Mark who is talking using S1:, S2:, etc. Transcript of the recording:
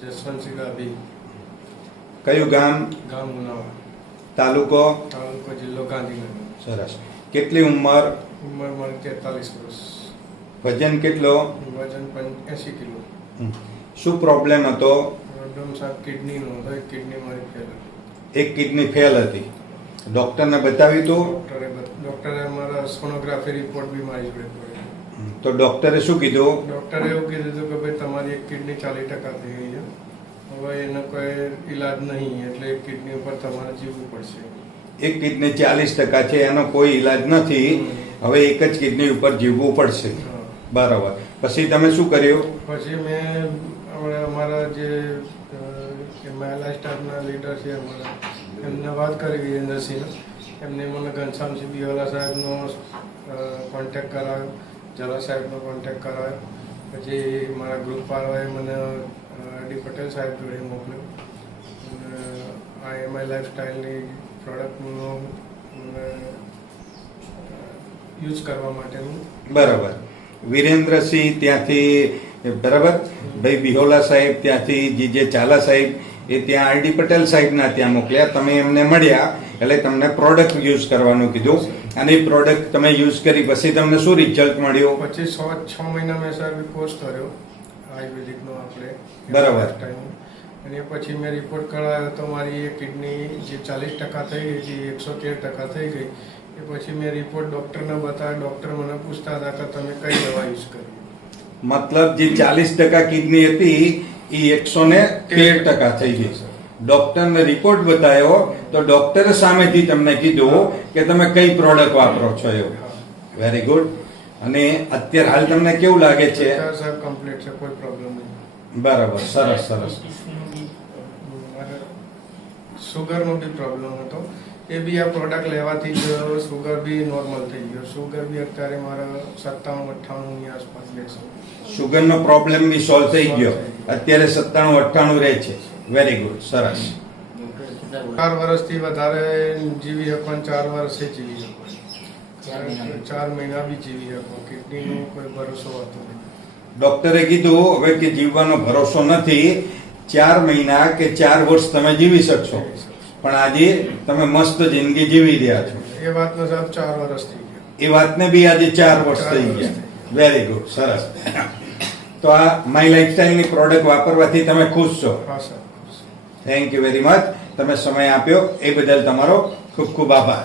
S1: જસવંતસિંહ ગાભી
S2: કયું ગામ?
S1: ગામ ઉનાવા
S2: તાલુકો?
S1: તાલુકો જિલ્લો ગાંધીનગર
S2: સરસ. કેટલી ઉંમર?
S1: ઉંમર મને તેતાલીસ વર્ષ
S2: વજન કેટલો?
S1: વજન પણ એંસી કિલો.
S2: શું પ્રોબ્લેમ હતો?
S1: પ્રોબ્લેમ સાહેબ કિડનીનો હતો. એક કિડની મારી ફેલ હતી.
S2: એક કિડની ફેલ હતી. ડોક્ટરને બતાવ્યું હતું
S1: ડોક્ટરે ડોક્ટરે મારા સોનોગ્રાફી રિપોર્ટ બી મારી જોડે.
S2: તો ડોક્ટરે શું કીધું?
S1: ડોક્ટરે એવું કીધું હતું કે ભાઈ તમારી એક કિડની ચાલીસ ટકા થઈ ગઈ છે. હવે એનો કોઈ ઈલાજ નહીં એટલે એક કિડની ઉપર તમારે જીવવું પડશે.
S2: એક કિડની ચાલીસ ટકા છે એનો કોઈ ઈલાજ નથી. હવે એક જ કિડની ઉપર જીવવું પડશે. બરાબર. પછી તમે શું કર્યું?
S1: પછી મેં અમારા જે મહિલા સ્ટાફના લીડર છે અમારા એમને વાત કરી વિરેન્દ્રસિંહ. એમને મને ઘનશ્યામસિંહ બિવાલા સાહેબનો કોન્ટેક કરાવ્યો ઝાલા સાહેબનો કોન્ટેક કરાવ્યો પછી મારા ગ્રુપ વાળાએ મને ડી પટેલ સાહેબ જોડે મોકલ્યો. આ એમઆઈ લાઈફસ્ટાઈલની પ્રોડક્ટનો યુઝ કરવા માટેનું.
S2: બરાબર. વિરેન્દ્રસિંહ ત્યાંથી, બરાબર? ભાઈ બિહોલા સાહેબ ત્યાંથી જે ચાલા સાહેબ એ ત્યાં આરડી પટેલ સાહેબના ત્યાં મોકલ્યા. તમે એમને મળ્યા એટલે તમને પ્રોડક્ટ યુઝ કરવાનું કીધું. અને એ પ્રોડક્ટ તમે યુઝ કરી પછી તમને શું રિઝલ્ટ મળ્યું?
S1: પછી છ છ મહિના મેં સાહેબ કોર્સ કર્યો આયુર્વેદિકનો આપણે
S2: બરાબર.
S1: ટાઈમ અને પછી મેં રિપોર્ટ કરાવ્યો તો મારી એ કિડની જે ચાલીસ ટકા થઈ ગઈ હતી એકસો તેર ટકા થઈ ગઈ એ પછી મેં રિપોર્ટ ડૉક્ટરને બતાવ્યો. ડૉક્ટર મને પૂછતા હતા કે તમે કઈ દવા યુઝ કરી?
S2: મતલબ જે ચાલીસ ટકા કિડની હતી એ એકસો ને તેર ટકા થઈ ગઈ ડોક્ટરને રિપોર્ટ બતાવ્યો તો ડોક્ટરે સામેથી તમને કીધું કે તમે કઈ પ્રોડક્ટ વાપરો છો એવું. વેરી ગુડ અને અત્યારે હાલ તમને કેવું લાગે છે?
S1: સાહેબ કમ્પ્લીટ છે કોઈ પ્રોબ્લેમ નહીં.
S2: બરાબર સરસ સરસ.
S1: સુગરનો બી પ્રોબ્લેમ હતો. એ બી આ પ્રોડક્ટ લેવાથી જ સુગર બી નોર્મલ થઈ ગયો. સુગર બી અત્યારે મારા સત્તાણું અઠ્ઠાણુંની આસપાસ લેશે.
S2: સુગરનો પ્રોબ્લેમ બી સોલ્વ થઈ ગયો. અત્યારે સત્તાણું અઠ્ઠાણું રહે છે. વેરી ગુડ સરસ.
S1: ચાર વર્ષથી વધારે જીવી શકો અને ચાર વર્ષે જીવી શકો ચાર મહિના બી જીવી શકો કિડનીનો કોઈ ભરોસો હતો
S2: ડોક્ટરે કીધું હવે કે જીવવાનો ભરોસો નથી. ચાર મહિના કે ચાર વર્ષ તમે જીવી શકશો. પણ આજે તમે મસ્ત જિંદગી જીવી રહ્યા છો.
S1: એ વાતનો સાહેબ ચાર વર્ષ થઈ ગયા.
S2: એ વાતને બી આજે ચાર વર્ષ થઈ ગયા. વેરી ગુડ સરસ. તો આ માય લાઈફસ્ટાઈલની પ્રોડક્ટ વાપરવાથી તમે ખુશ છો.
S1: હા sir
S2: thank you very much તમે સમય આપ્યો. એ બદલ તમારો ખૂબ ખૂબ આભાર.